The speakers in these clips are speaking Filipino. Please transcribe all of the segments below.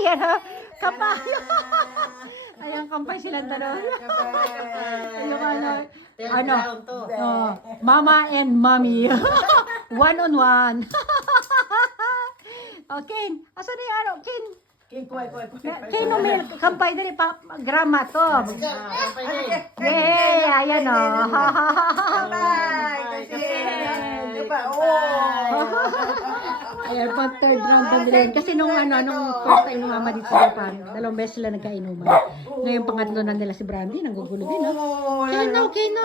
Ayan ha. Kampay. Ayan, kampay silang dalawa. Yung ano, mama and mommy. One on one. Okay. Asan na yung Ken? Ken, kampay na rin pa. Grama to. Yay! Ayan o. Ayan, pang third round na nila. Kasi nung first time ng mama dito sa Japan, 2 beses sila nagkainuman. Ngayon pangatlo na nila si Brandy, nanggugulo din, no? Keno.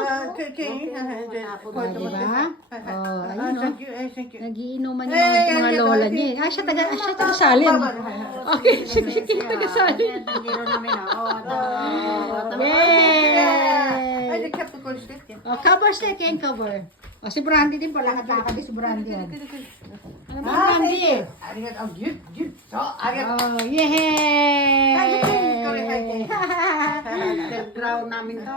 Diba? Oh, ayun, no? Nagiinuman yung mga lola niya. Ah, siya taga-salin. Okay, sige, taga-salin. Yay! Oh, cover stick, cover. Oh, si Brandy din pala, lakad-lakad din si Brandy. Ano ba, Brandy? Oh, yehey! Ground namin to.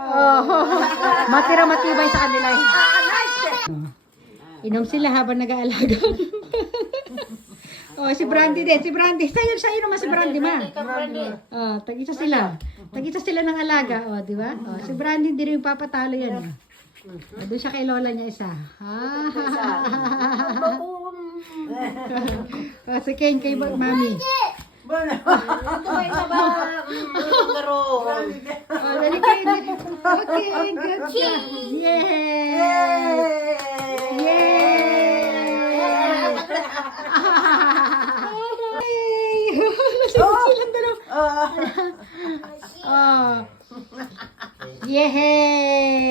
Matira-matibay sa kanila. Inom sila habang nag-aalaga. Oh, si Brandy din. Si Brandy. Sa'yo naman si Brandy, ma. Oh, tag-isa sila. Tag-isa sila ng alaga. Oh, di ba? Oh, si Brandy hindi rin yung papatalo yan. Oh, doon siya kay lola niya isa. Oh, si Ken kay mami. Oh, dali kayo. Okay, good job. Yay! Silang dalaw. Yehey!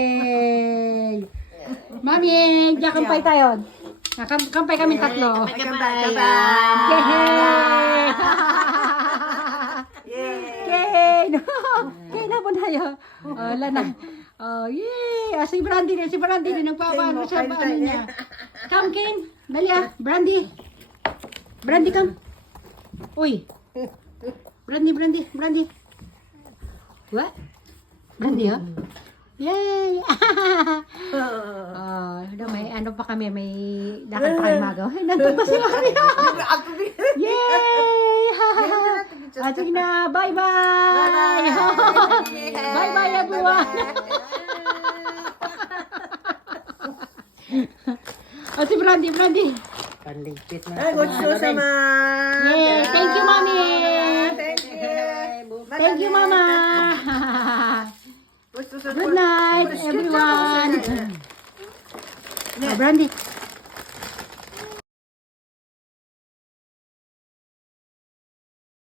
Mami, diyan kampay tayo. Kampay kami tatlo. Yehey! Yay! Kaya na po tayo. Wala na. Oh, yay! Si Brandy din nagpapaano siya ba ano niya. Come, Ken. Dali Brandy. Brandy, come. Uy. Brandy. What? Brandy, oh? Yay! May ano pa kami, may lakad pa kayo magaw. Nandun pa si Mami. Yay! Sige na, bye-bye! Bye-bye, everyone! Si Brandy. Panligpit na. Ay, gusto sama. Yay! Thank you, Mami! Thank you, Mama! Good night, everyone! Brandy.